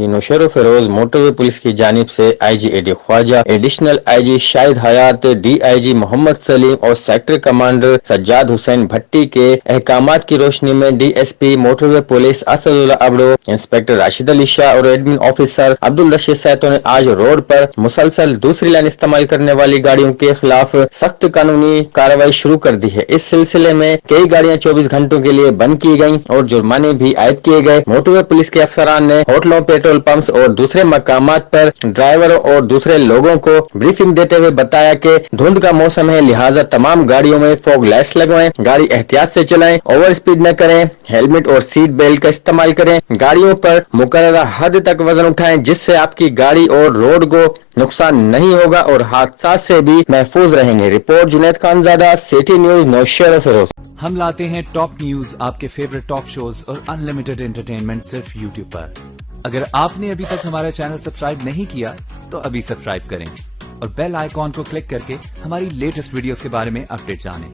ये नौशेरो Firoz motorway police की जानिब से IG AD Khawaja, additional IG Shahid Hayat, DIG Mohammad Saleem और सेक्टर कमांडर सज्जाद हुसैन भट्टी के अहकामात की रोशनी में DSP motorway police Asadullah Abro, inspector Rashid Ali Shah और एडमिन ऑफिसर अब्दुल रशीद सैतो ने आज रोड पर मुसलसल दूसरी लाइन इस्तेमाल करने वाली गाड़ियों के खिलाफ सख्त कानूनी कार्रवाई शुरू कर दी है। इस सिलसिले में कई गाड़ियां 24 घंटों के लिए बंद की गयी और जुर्माने भी आयद किए गए। मोटरवे पुलिस के अफसरान ने होटलों, पेट्रोल पंप्स और दूसरे मकामात पर ड्राइवरों और दूसरे लोगों को ब्रीफिंग देते हुए बताया कि धुंध का मौसम है, लिहाजा तमाम गाड़ियों में फॉग लाइट्स लगवाएं, गाड़ी एहतियात से चलाएं, ओवर स्पीड न करें, हेलमेट और सीट बेल्ट का इस्तेमाल करें, गाड़ियों पर मुकर्ररा हद तक वजन उठाएं जिससे आपकी गाड़ी और रोड को नुकसान नहीं होगा और हादसा से भी महफूज रहेंगे। Report Junaid Khanzada, city news, Nowshera Feroze. हम लाते हैं टॉप न्यूज, आपके फेवरेट टॉक शोज और अनलिमिटेड एंटरटेनमेंट सिर्फ यूट्यूब पर। अगर आपने अभी तक हमारा चैनल सब्सक्राइब नहीं किया तो अभी सब्सक्राइब करें और बेल आइकॉन को क्लिक करके हमारी लेटेस्ट वीडियोस के बारे में अपडेट जानें।